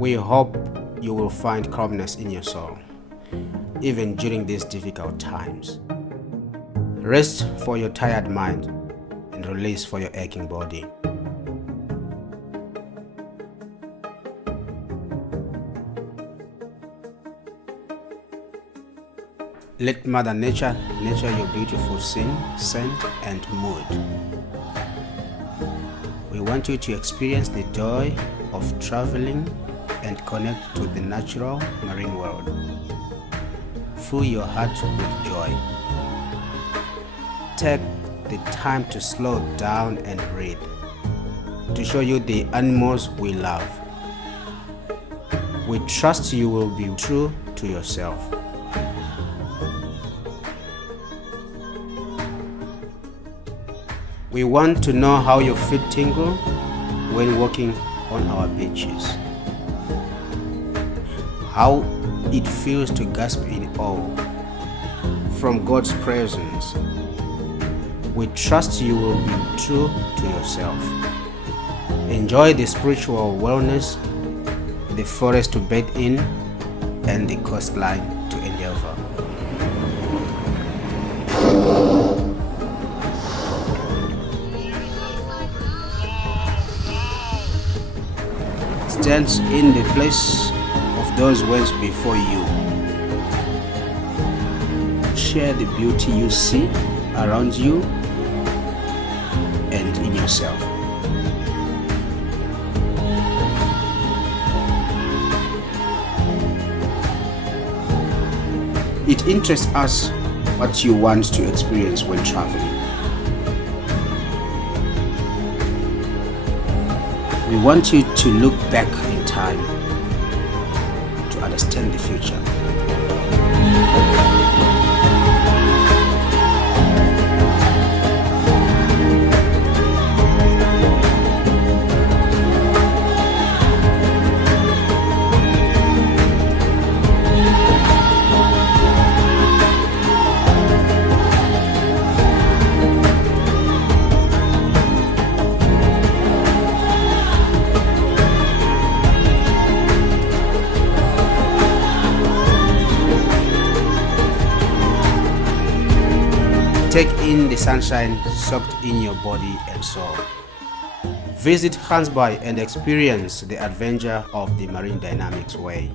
We hope you will find calmness in your soul, even during these difficult times. Rest for your tired mind and release for your aching body. Let Mother Nature nurture your beautiful scene, scent, and mood. We want you to experience the joy of traveling and connect to the natural marine world. Fill your heart with joy. Take the time to slow down and breathe, to show you the animals we love. We trust you will be true to yourself. We want to know how your feet tingle when walking on our beaches, how it feels to gasp in awe from God's presence. We trust you will be true to yourself. Enjoy the spiritual wellness, the forest to bathe in, and the coastline to endeavor. Stand in the place of those once before you. Share the beauty you see around you and in yourself. It interests us what you want to experience when traveling. We want you to look back in time to understand the future. Take in the sunshine soaked in your body and soul. Visit Hansby and experience the adventure of the marine dynamics way.